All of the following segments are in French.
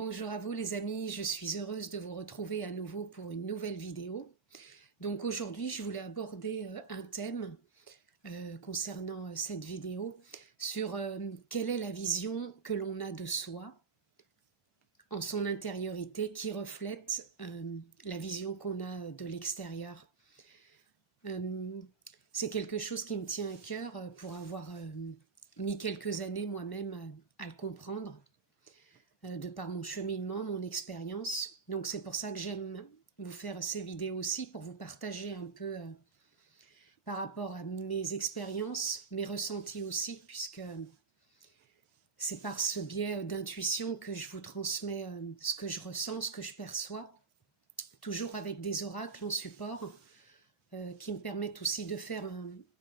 Bonjour à vous les amis, je suis heureuse de vous retrouver à nouveau pour une nouvelle vidéo. Donc aujourd'hui je voulais aborder un thème concernant cette vidéo sur quelle est la vision que l'on a de soi en son intériorité qui reflète la vision qu'on a de l'extérieur. C'est quelque chose qui me tient à cœur pour avoir mis quelques années moi-même à le comprendre. De par mon cheminement, mon expérience. Donc c'est pour ça que j'aime vous faire ces vidéos aussi, pour vous partager un peu par rapport à mes expériences, mes ressentis aussi, puisque c'est par ce biais d'intuition que je vous transmets ce que je ressens, ce que je perçois, toujours avec des oracles en support, qui me permettent aussi de faire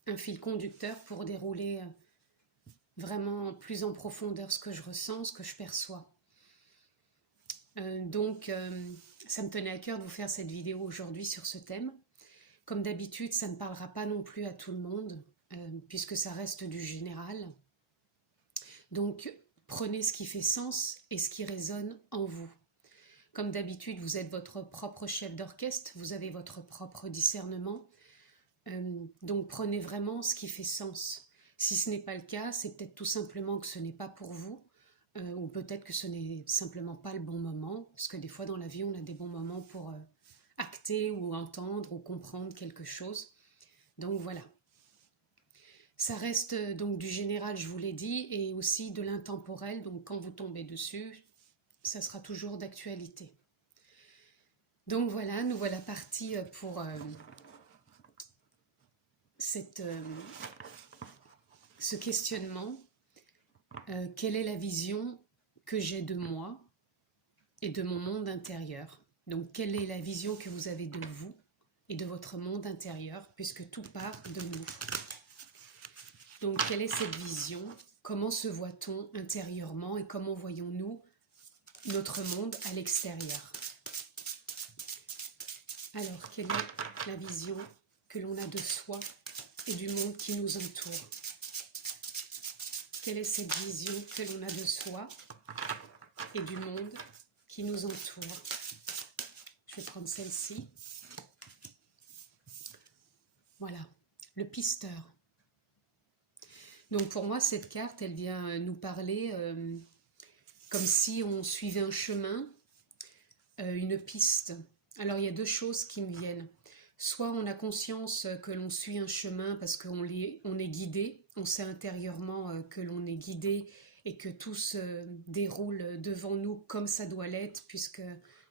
un fil conducteur pour dérouler vraiment plus en profondeur ce que je ressens, ce que je perçois. Donc, ça me tenait à cœur de vous faire cette vidéo aujourd'hui sur ce thème. Comme d'habitude, ça ne parlera pas non plus à tout le monde, puisque ça reste du général. Donc, prenez ce qui fait sens et ce qui résonne en vous. Comme d'habitude, vous êtes votre propre chef d'orchestre, vous avez votre propre discernement. Donc, prenez vraiment ce qui fait sens. Si ce n'est pas le cas, c'est peut-être tout simplement que ce n'est pas pour vous. Ou peut-être que ce n'est simplement pas le bon moment, parce que des fois dans la vie on a des bons moments pour acter ou entendre ou comprendre quelque chose. Donc voilà. Ça reste donc du général, je vous l'ai dit, et aussi de l'intemporel, donc quand vous tombez dessus, ça sera toujours d'actualité. Donc voilà, nous voilà partis pour ce questionnement. Quelle est la vision que j'ai de moi et de mon monde intérieur? Donc, quelle est la vision que vous avez de vous et de votre monde intérieur, puisque tout part de nous. Donc, quelle est cette vision? Comment se voit-on intérieurement et comment voyons-nous notre monde à l'extérieur? Alors, quelle est la vision que l'on a de soi et du monde qui nous entoure? Quelle est cette vision que l'on a de soi et du monde qui nous entoure? Je vais prendre celle-ci. Voilà, le pisteur. Donc pour moi, cette carte, elle vient nous parler comme si on suivait un chemin, une piste. Alors il y a deux choses qui me viennent. Soit on a conscience que l'on suit un chemin parce qu'on est guidé, on sait intérieurement que l'on est guidé et que tout se déroule devant nous comme ça doit l'être, puisque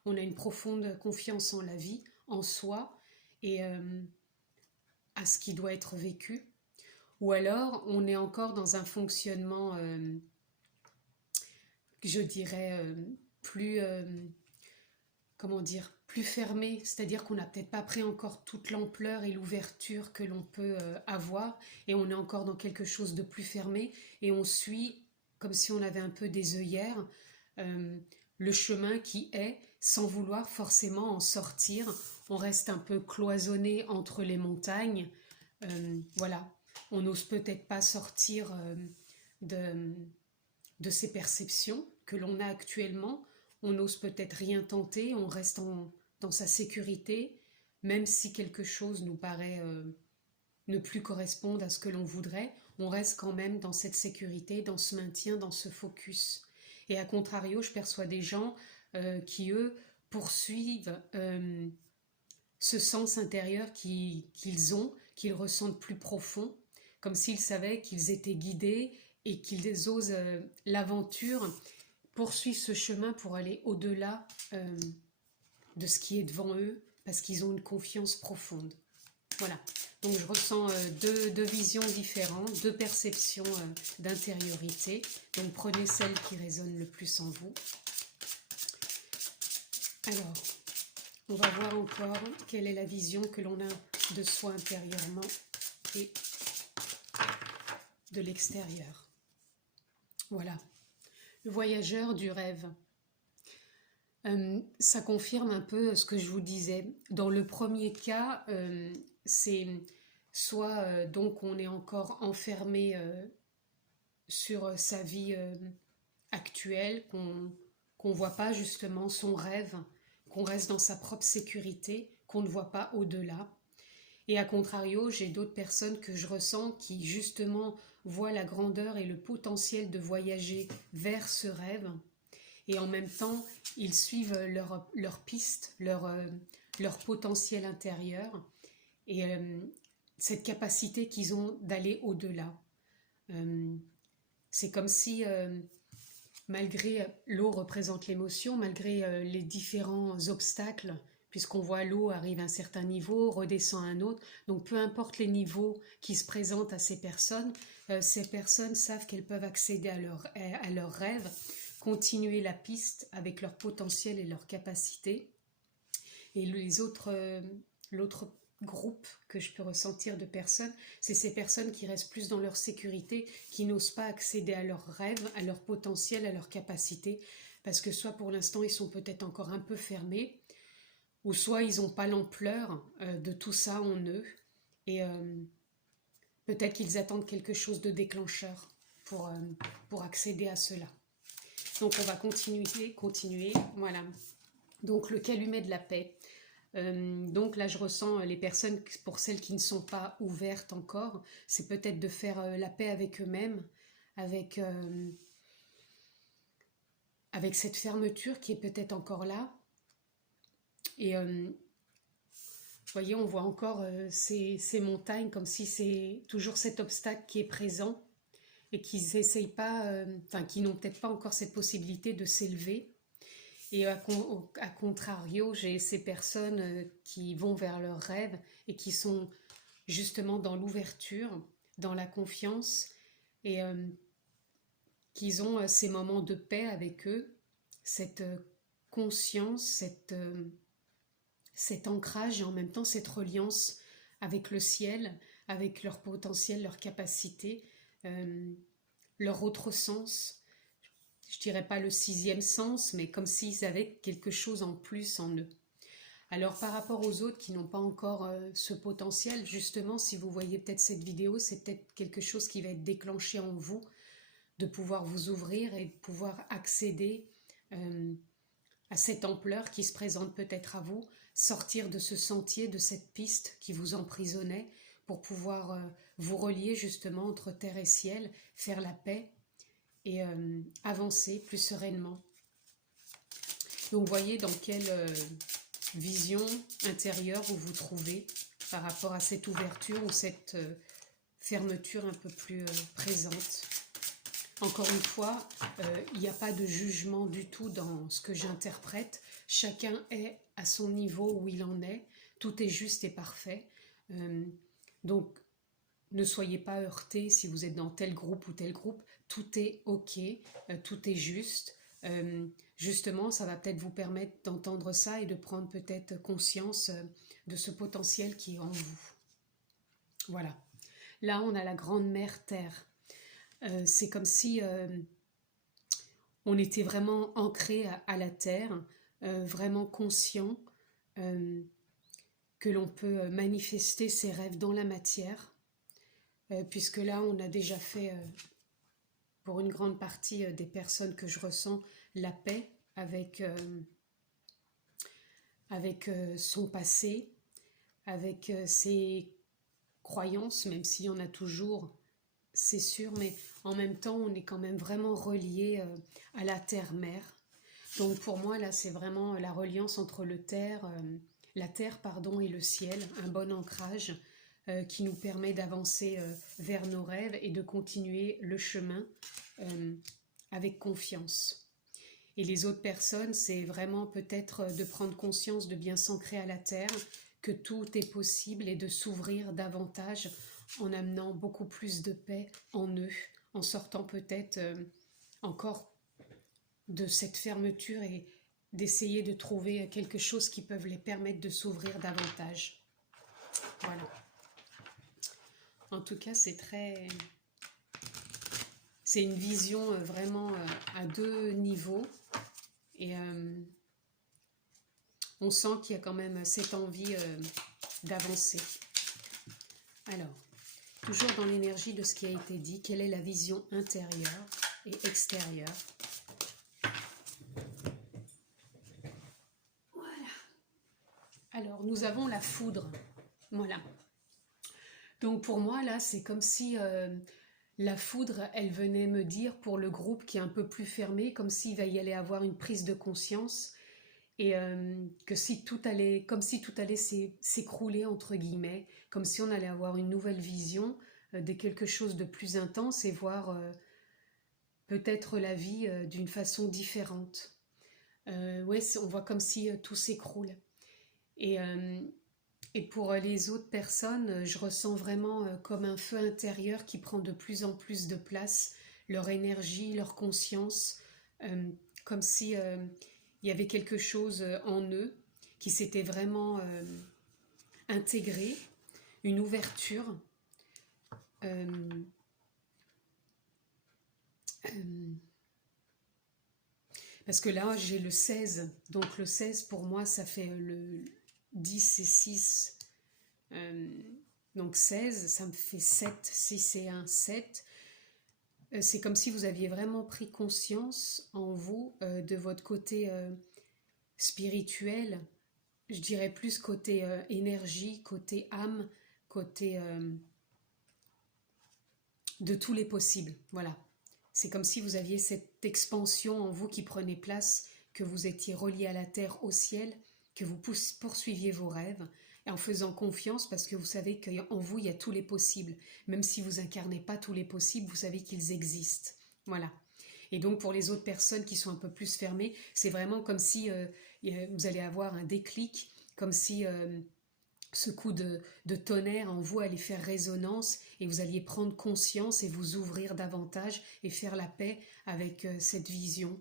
on a une profonde confiance en la vie, en soi et à ce qui doit être vécu. Ou alors on est encore dans un fonctionnement, je dirais, plus... comment dire, plus fermé, c'est-à-dire qu'on n'a peut-être pas pris encore toute l'ampleur et l'ouverture que l'on peut avoir, et on est encore dans quelque chose de plus fermé, et on suit, comme si on avait un peu des œillères, le chemin qui est, sans vouloir forcément en sortir. On reste un peu cloisonné entre les montagnes, voilà, on n'ose peut-être pas sortir de ces perceptions que l'on a actuellement. On n'ose peut-être rien tenter, on reste dans sa sécurité, même si quelque chose nous paraît ne plus correspondre à ce que l'on voudrait, on reste quand même dans cette sécurité, dans ce maintien, dans ce focus. Et à contrario, je perçois des gens qui, eux, poursuivent ce sens intérieur qu'ils ont, qu'ils ressentent plus profond, comme s'ils savaient qu'ils étaient guidés et qu'ils osent l'aventure, poursuivent ce chemin pour aller au-delà de ce qui est devant eux, parce qu'ils ont une confiance profonde. Voilà, donc je ressens deux visions différentes, deux perceptions d'intériorité. Donc prenez celle qui résonne le plus en vous. Alors, on va voir encore quelle est la vision que l'on a de soi intérieurement et de l'extérieur. Voilà. Le voyageur du rêve. Ça confirme un peu ce que je vous disais. Dans le premier cas, c'est soit donc on est encore enfermé sur sa vie actuelle, qu'on ne voit pas justement son rêve, qu'on reste dans sa propre sécurité, qu'on ne voit pas au-delà. Et à contrario, j'ai d'autres personnes que je ressens qui justement voient la grandeur et le potentiel de voyager vers ce rêve. Et en même temps, ils suivent leur piste, leur potentiel intérieur et cette capacité qu'ils ont d'aller au-delà. C'est comme si, malgré l'eau représente l'émotion, malgré les différents obstacles, puisqu'on voit l'eau arrive à un certain niveau, redescend à un autre, donc peu importe les niveaux qui se présentent à ces personnes savent qu'elles peuvent accéder à leurs rêves, continuer la piste avec leur potentiel et leur capacité. Et l'autre groupe que je peux ressentir de personnes, c'est ces personnes qui restent plus dans leur sécurité, qui n'osent pas accéder à leurs rêves, à leur potentiel, à leur capacité, parce que soit pour l'instant ils sont peut-être encore un peu fermés, ou soit ils n'ont pas l'ampleur de tout ça en eux, et peut-être qu'ils attendent quelque chose de déclencheur pour accéder à cela. Donc on va continuer, voilà. Donc le calumet de la paix. Donc là je ressens les personnes, pour celles qui ne sont pas ouvertes encore, c'est peut-être de faire la paix avec eux-mêmes, avec cette fermeture qui est peut-être encore là. Et vous voyez, on voit encore ces montagnes comme si c'est toujours cet obstacle qui est présent et qu'ils n'essayent pas, qui n'ont peut-être pas encore cette possibilité de s'élever. Et à contrario, j'ai ces personnes qui vont vers leurs rêves et qui sont justement dans l'ouverture, dans la confiance, et qu'ils ont ces moments de paix avec eux, cette conscience, cet ancrage et en même temps cette reliance avec le ciel, avec leur potentiel, leur capacité, leur autre sens. Je dirais pas le sixième sens, mais comme s'ils avaient quelque chose en plus en eux. Alors par rapport aux autres qui n'ont pas encore ce potentiel, justement, si vous voyez peut-être cette vidéo, c'est peut-être quelque chose qui va être déclenché en vous, de pouvoir vous ouvrir et de pouvoir accéder à cette ampleur qui se présente peut-être à vous, sortir de ce sentier, de cette piste qui vous emprisonnait, pour pouvoir vous relier justement entre terre et ciel, faire la paix, et avancer plus sereinement. Donc voyez dans quelle vision intérieure vous vous trouvez par rapport à cette ouverture ou cette fermeture un peu plus présente. Encore une fois, il n'y a pas de jugement du tout dans ce que j'interprète. Chacun est à son niveau où il en est. Tout est juste et parfait. Donc ne soyez pas heurtés si vous êtes dans tel groupe ou tel groupe. Tout est ok, tout est juste. Justement, ça va peut-être vous permettre d'entendre ça et de prendre peut-être conscience de ce potentiel qui est en vous. Voilà. Là, on a la grande mère Terre. C'est comme si on était vraiment ancré à la Terre, vraiment conscient que l'on peut manifester ses rêves dans la matière. Puisque là, on a déjà fait, pour une grande partie des personnes que je ressens, la paix avec son passé, avec ses croyances, même s'il y en a toujours, c'est sûr, mais en même temps, on est quand même vraiment relié à la terre-mère. Donc pour moi, là, c'est vraiment la reliance entre la terre, et le ciel, un bon ancrage, qui nous permet d'avancer vers nos rêves et de continuer le chemin avec confiance. Et les autres personnes, c'est vraiment peut-être de prendre conscience, de bien s'ancrer à la terre, que tout est possible et de s'ouvrir davantage en amenant beaucoup plus de paix en eux, en sortant peut-être encore de cette fermeture et d'essayer de trouver quelque chose qui peut les permettre de s'ouvrir davantage. Voilà. En tout cas, c'est une vision vraiment à deux niveaux. Et on sent qu'il y a quand même cette envie d'avancer. Alors, toujours dans l'énergie de ce qui a été dit, quelle est la vision intérieure et extérieure? Alors, nous avons la foudre. Voilà. Donc pour moi, là, c'est comme si la foudre, elle venait me dire pour le groupe qui est un peu plus fermé, comme s'il va y aller avoir une prise de conscience et que si tout allait, comme si tout allait s'écrouler entre guillemets, comme si on allait avoir une nouvelle vision de quelque chose de plus intense et voir peut-être la vie d'une façon différente. Ouais, on voit comme si tout s'écroule. Et, euh, et pour les autres personnes, je ressens vraiment comme un feu intérieur qui prend de plus en plus de place, leur énergie, leur conscience, comme si il y avait quelque chose en eux qui s'était vraiment intégré, une ouverture. euh, euh, Parce que là, j'ai le 16. Donc le 16, pour moi, ça fait le 10 et 6. Donc 16, ça me fait 7. 6 et 1, 7. C'est comme si vous aviez vraiment pris conscience en vous de votre côté spirituel. Je dirais plus côté énergie, côté âme, côté de tous les possibles. Voilà. C'est comme si vous aviez cette expansion en vous qui prenait place, que vous étiez relié à la terre, au ciel, que vous poursuiviez vos rêves, et en faisant confiance parce que vous savez qu'en vous, il y a tous les possibles. Même si vous incarnez pas tous les possibles, vous savez qu'ils existent. Voilà. Et donc pour les autres personnes qui sont un peu plus fermées, c'est vraiment comme si vous allez avoir un déclic, comme si ce coup de tonnerre en vous allait faire résonance et vous alliez prendre conscience et vous ouvrir davantage et faire la paix avec cette vision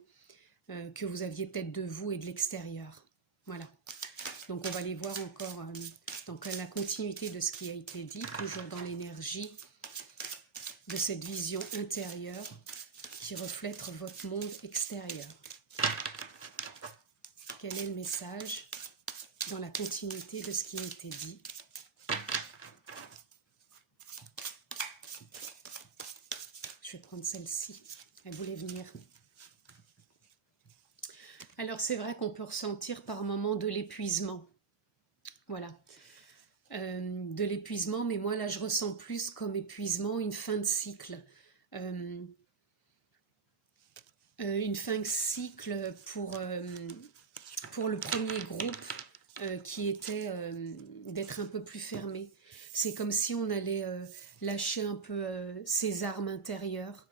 que vous aviez peut-être de vous et de l'extérieur. Voilà. Donc on va les voir encore dans la continuité de ce qui a été dit, toujours dans l'énergie de cette vision intérieure qui reflète votre monde extérieur. Quel est le message dans la continuité de ce qui a été dit? Je vais prendre celle-ci. Elle voulait venir. Alors c'est vrai qu'on peut ressentir par moments de l'épuisement. Voilà. De l'épuisement, mais moi là je ressens plus comme épuisement une fin de cycle. Une fin de cycle pour le premier groupe qui était d'être un peu plus fermé. C'est comme si on allait lâcher un peu ses armes intérieures,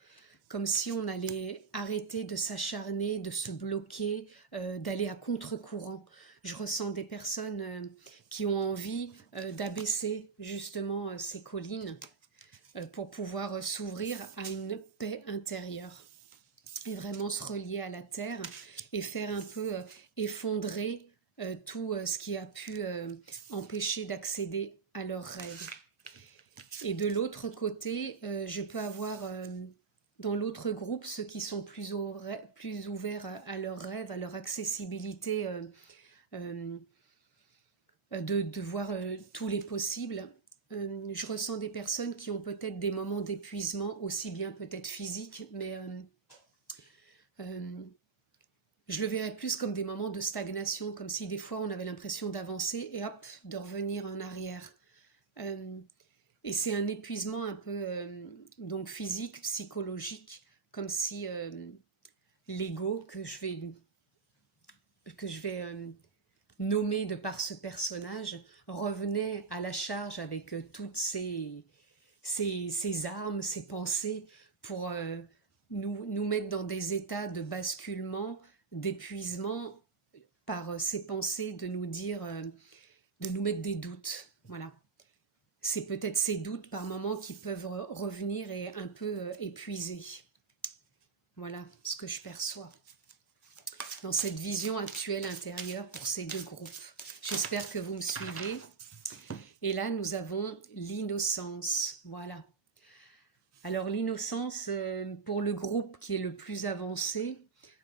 comme si on allait arrêter de s'acharner, de se bloquer, d'aller à contre-courant. Je ressens des personnes qui ont envie d'abaisser justement ces collines pour pouvoir s'ouvrir à une paix intérieure et vraiment se relier à la terre et faire un peu effondrer tout ce qui a pu empêcher d'accéder à leurs rêves. Et de l'autre côté, je peux avoir dans l'autre groupe ceux qui sont plus ouverts à leurs rêves, à leur accessibilité de voir tous les possibles. Je ressens des personnes qui ont peut-être des moments d'épuisement, aussi bien peut-être physiques, mais je le verrais plus comme des moments de stagnation, comme si des fois on avait l'impression d'avancer et hop, de revenir en arrière. Et c'est un épuisement un peu donc physique, psychologique, comme si l'ego que je vais nommer de par ce personnage revenait à la charge avec toutes ses armes, ses pensées pour nous mettre dans des états de basculement, d'épuisement par ces pensées, de nous dire, de nous mettre des doutes. Voilà. C'est peut-être ces doutes par moments qui peuvent revenir et un peu épuiser. Voilà ce que je perçois dans cette vision actuelle intérieure pour ces deux groupes. J'espère que vous me suivez. Et là, nous avons l'innocence. Voilà. Alors l'innocence, pour le groupe qui est le plus avancé,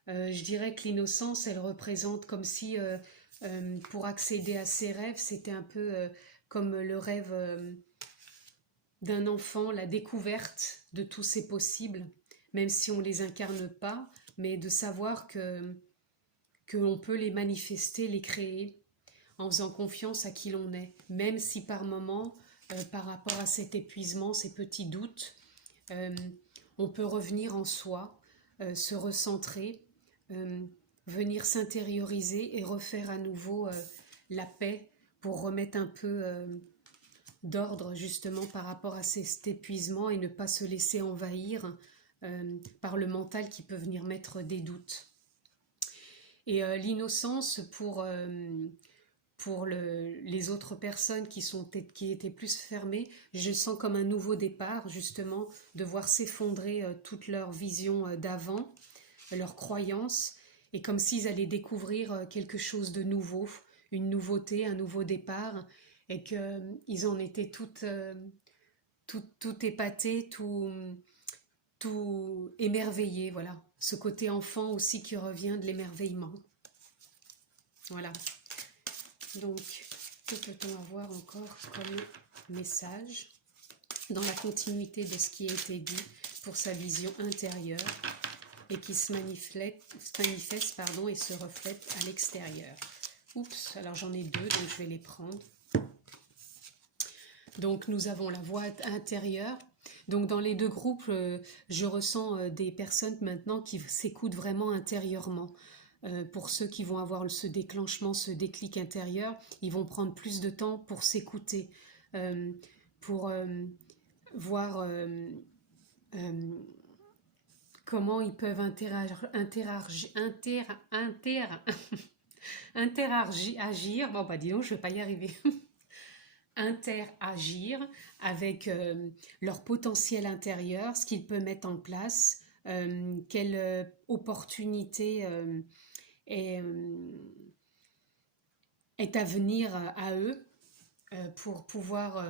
je dirais que l'innocence, elle représente comme si, pour accéder à ses rêves, c'était un peu comme le rêve d'un enfant, la découverte de tous ces possibles, même si on ne les incarne pas, mais de savoir que l'on peut les manifester, les créer. en faisant confiance à qui l'on est, même si par moment, par rapport à cet épuisement, ces petits doutes, euh, on peut revenir en soi, se recentrer, euh, venir s'intérioriser et refaire à nouveau la paix pour remettre un peu d'ordre justement par rapport à cet épuisement et ne pas se laisser envahir par le mental qui peut venir mettre des doutes. Et l'innocence pour les autres personnes qui étaient plus fermées, je sens comme un nouveau départ, justement, de voir s'effondrer toute leur vision d'avant, leurs croyances, et comme s'ils allaient découvrir quelque chose de nouveau, une nouveauté, un nouveau départ, et qu'ils en étaient tout épatés, tout émerveillés, voilà. Ce côté enfant aussi qui revient de l'émerveillement. Voilà. Donc, que peut-on avoir encore comme message dans la continuité de ce qui a été dit pour sa vision intérieure et qui se manifeste pardon, et se reflète à l'extérieur. Oups, alors j'en ai deux, donc je vais les prendre. Donc nous avons la voix intérieure. Donc dans les deux groupes, je ressens des personnes maintenant qui s'écoutent vraiment intérieurement. Pour ceux qui vont avoir ce déclenchement, ce déclic intérieur, ils vont prendre plus de temps pour s'écouter, pour voir comment ils peuvent interagir. Bon bah dis donc, je vais pas y arriver. Interagir avec leur potentiel intérieur, ce qu'ils peuvent mettre en place, quelle opportunité est à venir à eux pour pouvoir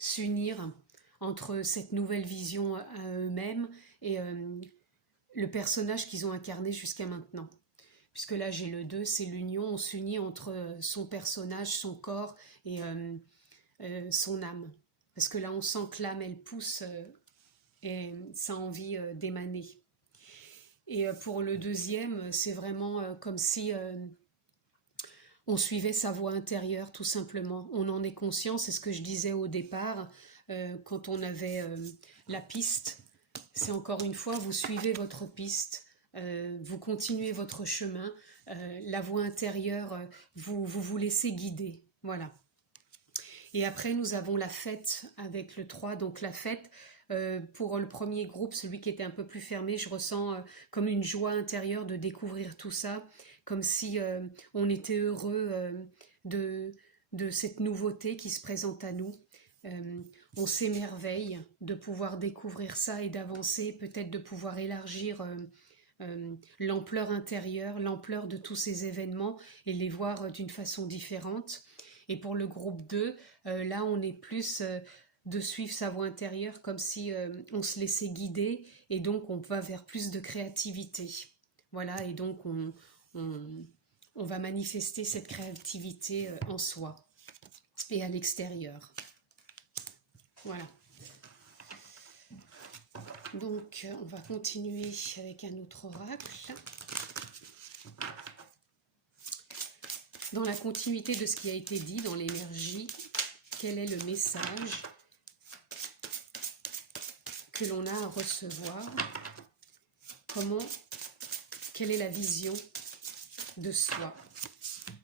s'unir entre cette nouvelle vision à eux-mêmes et le personnage qu'ils ont incarné jusqu'à maintenant. Puisque là j'ai le 2, c'est l'union, on s'unit entre son personnage, son corps et son âme. Parce que là on sent que l'âme elle pousse et ça a envie d'émaner. Et pour le deuxième, c'est vraiment comme si on suivait sa voix intérieure tout simplement. On en est conscient, c'est ce que je disais au départ, quand on avait la piste. C'est encore une fois, vous suivez votre piste, vous continuez votre chemin, la voix intérieure, vous laissez guider. Voilà. Et après, nous avons la fête avec le 3. Donc la fête, pour le premier groupe, celui qui était un peu plus fermé, je ressens comme une joie intérieure de découvrir tout ça, comme si on était heureux de cette nouveauté qui se présente à nous. On s'émerveille de pouvoir découvrir ça et d'avancer, peut-être de pouvoir élargir l'ampleur intérieure, l'ampleur de tous ces événements et les voir d'une façon différente. Et pour le groupe 2, là on est plus de suivre sa voix intérieure comme si on se laissait guider et donc on va vers plus de créativité. Voilà, et donc on va manifester cette créativité en soi et à l'extérieur. Voilà. Donc on va continuer avec un autre oracle. Dans la continuité de ce qui a été dit dans l'énergie, quel est le message que l'on a à recevoir? Quelle est la vision de soi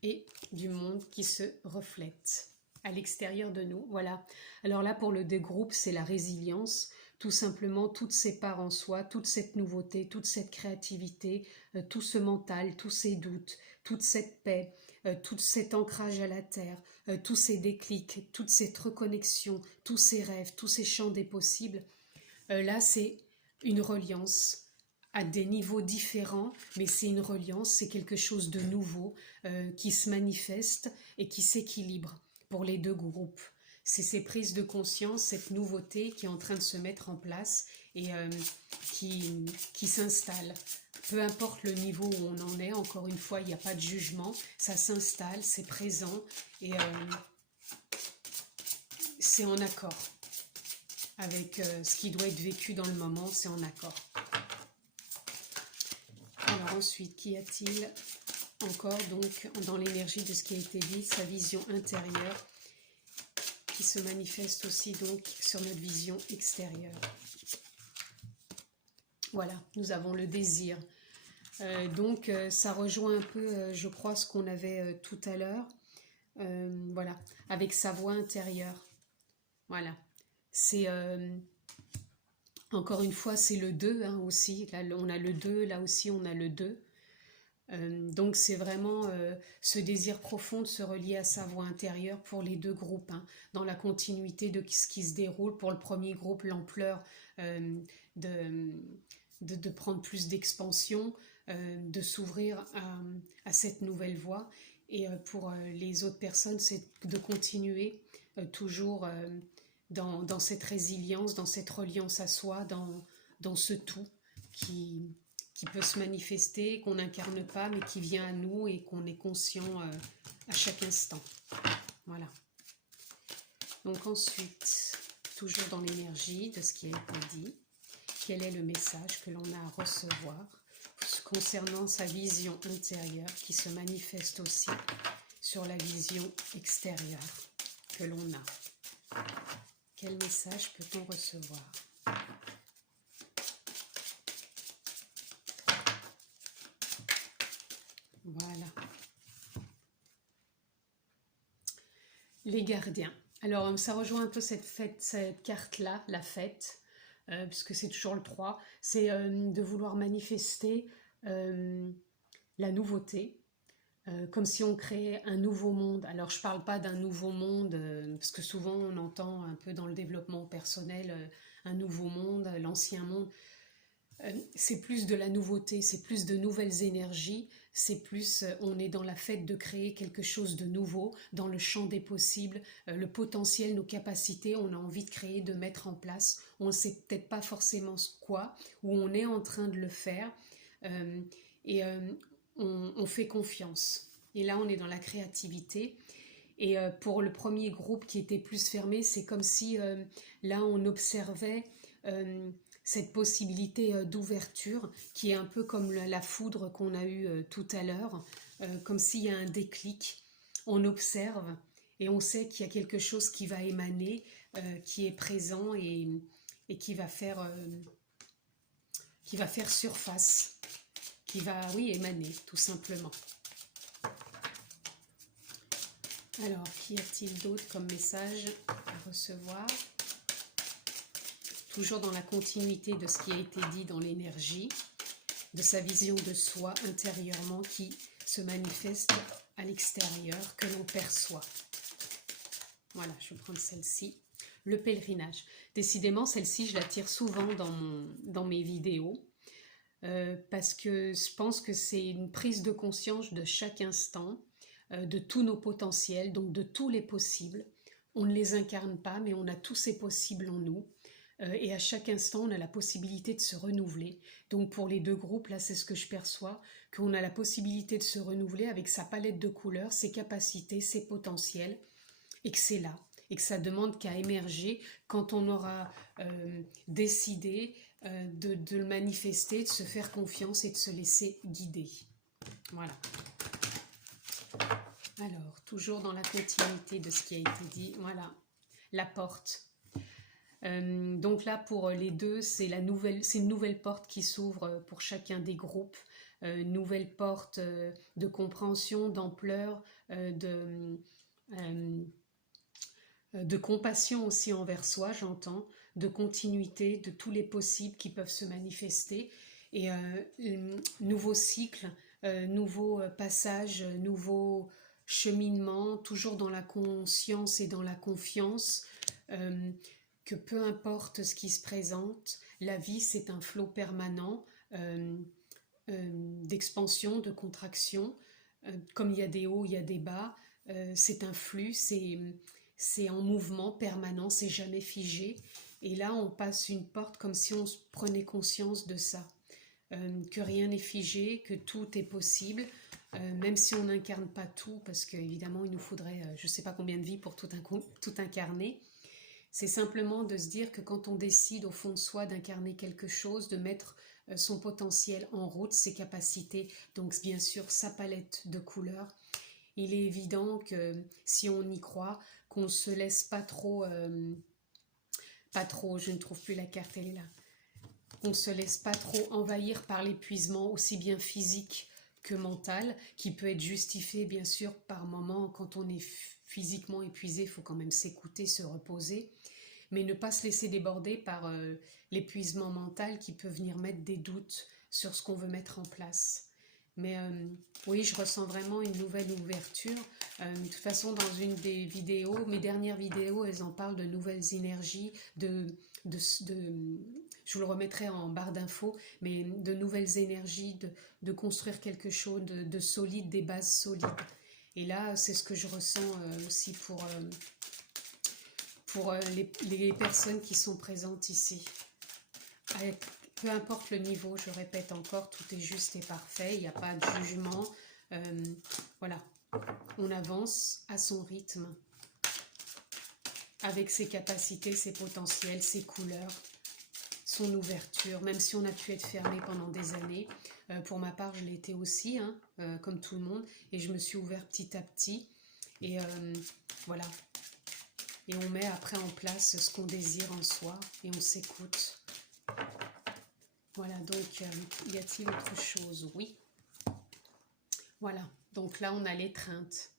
et du monde qui se reflète à l'extérieur de nous? Voilà. Alors là, pour le dégroupe, c'est la résilience. Tout simplement, toutes ces parts en soi, toute cette nouveauté, toute cette créativité, tout ce mental, tous ces doutes, toute cette paix, tout cet ancrage à la terre, tous ces déclics, toute cette reconnexion, tous ces rêves, tous ces champs des possibles. Là, c'est une reliance à des niveaux différents, mais c'est une reliance, c'est quelque chose de nouveau qui se manifeste et qui s'équilibre pour les deux groupes. C'est ces prises de conscience, cette nouveauté qui est en train de se mettre en place et qui s'installe. Peu importe le niveau où on en est, encore une fois, il n'y a pas de jugement, ça s'installe, c'est présent et c'est en accord avec ce qui doit être vécu dans le moment, c'est en accord. Alors ensuite, qu'y a-t-il encore donc dans l'énergie de ce qui a été dit, sa vision intérieure qui se manifeste aussi donc sur notre vision extérieure. Voilà, nous avons le désir. Donc ça rejoint un peu, je crois, ce qu'on avait tout à l'heure. Voilà, avec sa voix intérieure. Voilà, c'est encore une fois, c'est le 2 hein, aussi. Là, on a le 2, là aussi on a le 2. Donc c'est vraiment ce désir profond de se relier à sa voix intérieure pour les deux groupes, hein, dans la continuité de ce qui se déroule. Pour le premier groupe, l'ampleur de, de prendre plus d'expansion, de s'ouvrir à cette nouvelle voie. Et pour les autres personnes, c'est de continuer toujours dans cette résilience, dans cette reliance à soi, dans ce tout qui peut se manifester, qu'on n'incarne pas, mais qui vient à nous et qu'on est conscient à chaque instant. Voilà. Donc ensuite, toujours dans l'énergie de ce qui a été dit, quel est le message que l'on a à recevoir concernant sa vision intérieure qui se manifeste aussi sur la vision extérieure que l'on a. Quel message peut-on recevoir ? Voilà. Les gardiens. Alors, ça rejoint un peu cette carte-là, la fête, puisque c'est toujours le 3. C'est de vouloir manifester la nouveauté, comme si on créait un nouveau monde. Alors, je ne parle pas d'un nouveau monde, parce que souvent on entend un peu dans le développement personnel un nouveau monde, l'ancien monde. C'est plus de la nouveauté, c'est plus de nouvelles énergies, c'est plus, on est dans la fête de créer quelque chose de nouveau, dans le champ des possibles, le potentiel, nos capacités, on a envie de créer, de mettre en place, on ne sait peut-être pas forcément quoi, ou on est en train de le faire, et on fait confiance. Et là, on est dans la créativité. Et pour le premier groupe qui était plus fermé, c'est comme si là, on observait cette possibilité d'ouverture qui est un peu comme la foudre qu'on a eue tout à l'heure, comme s'il y a un déclic. On observe et on sait qu'il y a quelque chose qui va émaner, qui est présent et qui va faire surface, qui va, oui, émaner, tout simplement. Alors, qu'y a-t-il d'autre comme message à recevoir ? Toujours dans la continuité de ce qui a été dit dans l'énergie, de sa vision de soi intérieurement qui se manifeste à l'extérieur, que l'on perçoit. Voilà, je vais prendre celle-ci. Le pèlerinage. Décidément, celle-ci, je la tire souvent dans mes vidéos, parce que je pense que c'est une prise de conscience de chaque instant, de tous nos potentiels, donc de tous les possibles. On ne les incarne pas, mais on a tous ces possibles en nous. Et à chaque instant, on a la possibilité de se renouveler. Donc pour les deux groupes, là, c'est ce que je perçois, qu'on a la possibilité de se renouveler avec sa palette de couleurs, ses capacités, ses potentiels, et que c'est là, et que ça demande qu'à émerger quand on aura décidé de le manifester, de se faire confiance et de se laisser guider. Voilà. Alors, toujours dans la continuité de ce qui a été dit, voilà, la porte. Donc là, pour les deux, c'est une nouvelle porte qui s'ouvre pour chacun des groupes, nouvelle porte de compréhension, d'ampleur, de compassion aussi envers soi, j'entends, de continuité, de tous les possibles qui peuvent se manifester, et nouveau cycle, nouveau passage, nouveau cheminement, toujours dans la conscience et dans la confiance, que peu importe ce qui se présente, la vie c'est un flot permanent d'expansion, de contraction, comme il y a des hauts, il y a des bas, c'est un flux, c'est en mouvement permanent, c'est jamais figé, et là on passe une porte comme si on prenait conscience de ça, que rien n'est figé, que tout est possible, même si on n'incarne pas tout, parce qu'évidemment il nous faudrait je ne sais pas combien de vies pour tout incarner. C'est simplement de se dire que quand on décide au fond de soi d'incarner quelque chose, de mettre son potentiel en route, ses capacités, donc bien sûr sa palette de couleurs. Il est évident que si on y croit, qu'on ne se laisse pas trop, je ne trouve plus la carte, elle est là, qu'on ne se laisse pas trop envahir par l'épuisement aussi bien physique que mental, qui peut être justifié bien sûr par moments quand on est physiquement épuisé, il faut quand même s'écouter, se reposer, mais ne pas se laisser déborder par l'épuisement mental qui peut venir mettre des doutes sur ce qu'on veut mettre en place. Mais oui, je ressens vraiment une nouvelle ouverture. De toute façon, dans une des vidéos, mes dernières vidéos, elles en parlent de nouvelles énergies, je vous le remettrai en barre d'infos, mais de nouvelles énergies, de construire quelque chose de solide, des bases solides. Et là, c'est ce que je ressens aussi pour les personnes qui sont présentes ici. Peu importe le niveau, je répète encore, tout est juste et parfait, il n'y a pas de jugement. Voilà, on avance à son rythme, avec ses capacités, ses potentiels, ses couleurs, son ouverture, même si on a pu être fermé pendant des années. Pour ma part, je l'ai été aussi, hein, comme tout le monde, et je me suis ouvert petit à petit. Et voilà. Et on met après en place ce qu'on désire en soi, et on s'écoute. Voilà, donc, y a-t-il autre chose? Oui. Voilà, donc là, on a l'étreinte.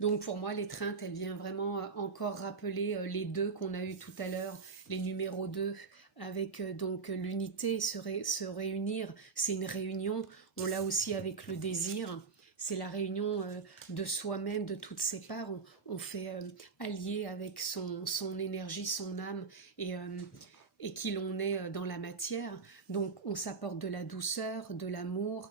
Donc, pour moi, l'étreinte, elle vient vraiment encore rappeler les deux qu'on a eu tout à l'heure, les numéros 2, avec donc l'unité, se réunir, c'est une réunion. On l'a aussi avec le désir, c'est la réunion de soi-même, de toutes ses parts. On fait allier avec son énergie, son âme, et qui l'on est dans la matière. Donc on s'apporte de la douceur, de l'amour,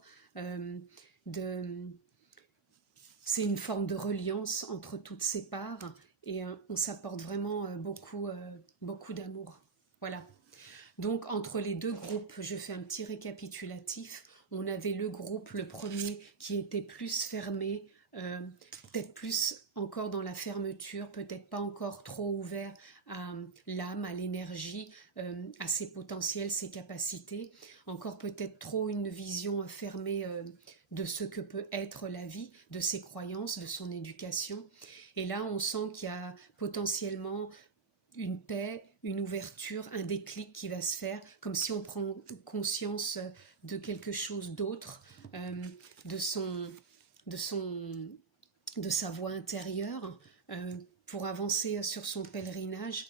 c'est une forme de reliance entre toutes ces parts, et on s'apporte vraiment beaucoup d'amour. Voilà. Donc entre les deux groupes, je fais un petit récapitulatif. On avait le groupe, le premier, qui était plus fermé, peut-être plus encore dans la fermeture, peut-être pas encore trop ouvert à l'âme, à l'énergie, à ses potentiels, ses capacités, encore peut-être trop une vision fermée de ce que peut être la vie, de ses croyances, de son éducation. Et là, on sent qu'il y a potentiellement une paix, une ouverture, un déclic qui va se faire, comme si on prend conscience de quelque chose d'autre, de sa voie intérieure, pour avancer sur son pèlerinage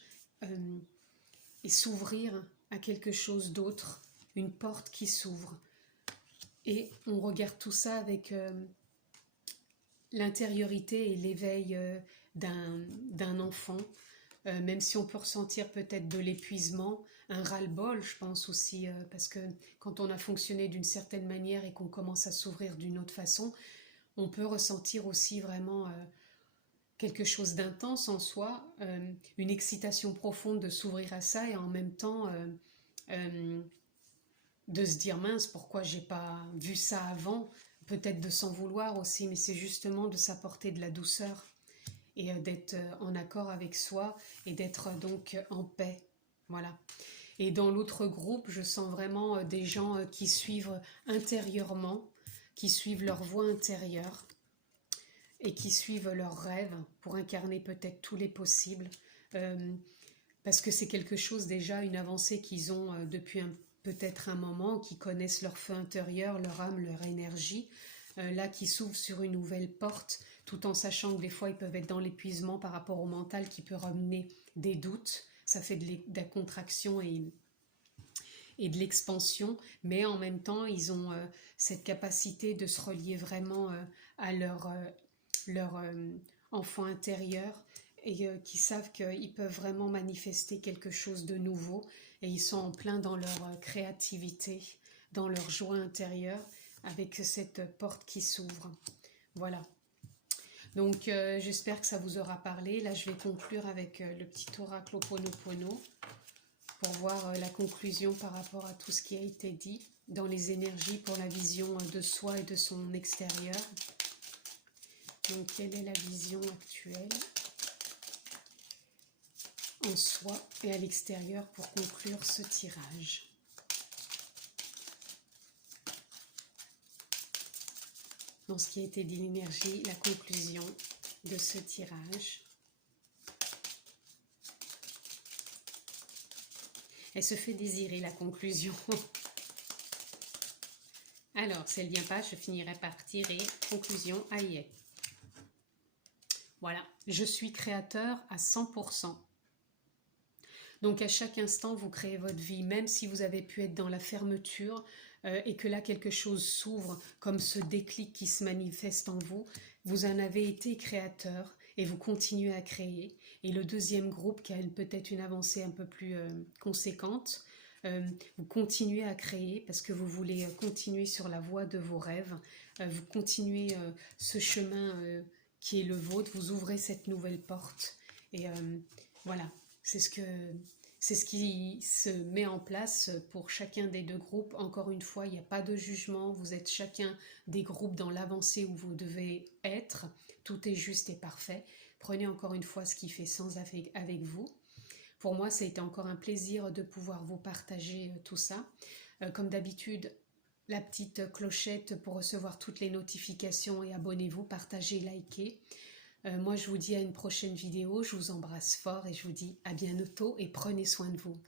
et s'ouvrir à quelque chose d'autre, une porte qui s'ouvre. Et on regarde tout ça avec l'intériorité et l'éveil d'un enfant, même si on peut ressentir peut-être de l'épuisement, un ras-le-bol, je pense aussi, parce que quand on a fonctionné d'une certaine manière et qu'on commence à s'ouvrir d'une autre façon, on peut ressentir aussi vraiment quelque chose d'intense en soi, une excitation profonde de s'ouvrir à ça, et en même temps de se dire mince, pourquoi j'ai pas vu ça avant, peut-être de s'en vouloir aussi, mais c'est justement de s'apporter de la douceur et d'être en accord avec soi et d'être donc en paix. Voilà. Et dans l'autre groupe, je sens vraiment des gens qui suivent intérieurement, qui suivent leur voie intérieure et qui suivent leurs rêves pour incarner peut-être tous les possibles. Parce que c'est quelque chose déjà, une avancée qu'ils ont depuis peut-être un moment, qui connaissent leur feu intérieur, leur âme, leur énergie, là qui s'ouvrent sur une nouvelle porte, tout en sachant que des fois ils peuvent être dans l'épuisement par rapport au mental qui peut ramener des doutes, ça fait de la contraction et de l'expansion, mais en même temps ils ont cette capacité de se relier vraiment à leur enfant intérieur, et qui savent qu'ils peuvent vraiment manifester quelque chose de nouveau, et ils sont en plein dans leur créativité, dans leur joie intérieure, avec cette porte qui s'ouvre. Voilà. Donc j'espère que ça vous aura parlé. Là je vais conclure avec le petit oracle Ho'oponopono pour voir la conclusion par rapport à tout ce qui a été dit dans les énergies pour la vision de soi et de son extérieur. Donc quelle est la vision actuelle en soi et à l'extérieur pour conclure ce tirage? dans ce qui a été dit l'énergie, la conclusion de ce tirage. Elle se fait désirer, la conclusion. Alors, si elle ne vient pas, je finirai par tirer conclusion. Ah, y est. Voilà, je suis créateur à 100%. Donc à chaque instant, vous créez votre vie, même si vous avez pu être dans la fermeture et que là quelque chose s'ouvre, comme ce déclic qui se manifeste en vous, vous en avez été créateur et vous continuez à créer. Et le deuxième groupe qui a peut-être une avancée un peu plus conséquente, vous continuez à créer parce que vous voulez continuer sur la voie de vos rêves, vous continuez ce chemin qui est le vôtre, vous ouvrez cette nouvelle porte et voilà, c'est ce qui se met en place pour chacun des deux groupes. Encore une fois, il n'y a pas de jugement, vous êtes chacun des groupes dans l'avancée où vous devez être, tout est juste et parfait. Prenez encore une fois ce qui fait sens avec vous. Pour moi, ça a été encore un plaisir de pouvoir vous partager tout ça. Comme d'habitude, la petite clochette pour recevoir toutes les notifications et abonnez-vous, partagez, likez. Moi, je vous dis à une prochaine vidéo. Je vous embrasse fort et je vous dis à bientôt et prenez soin de vous.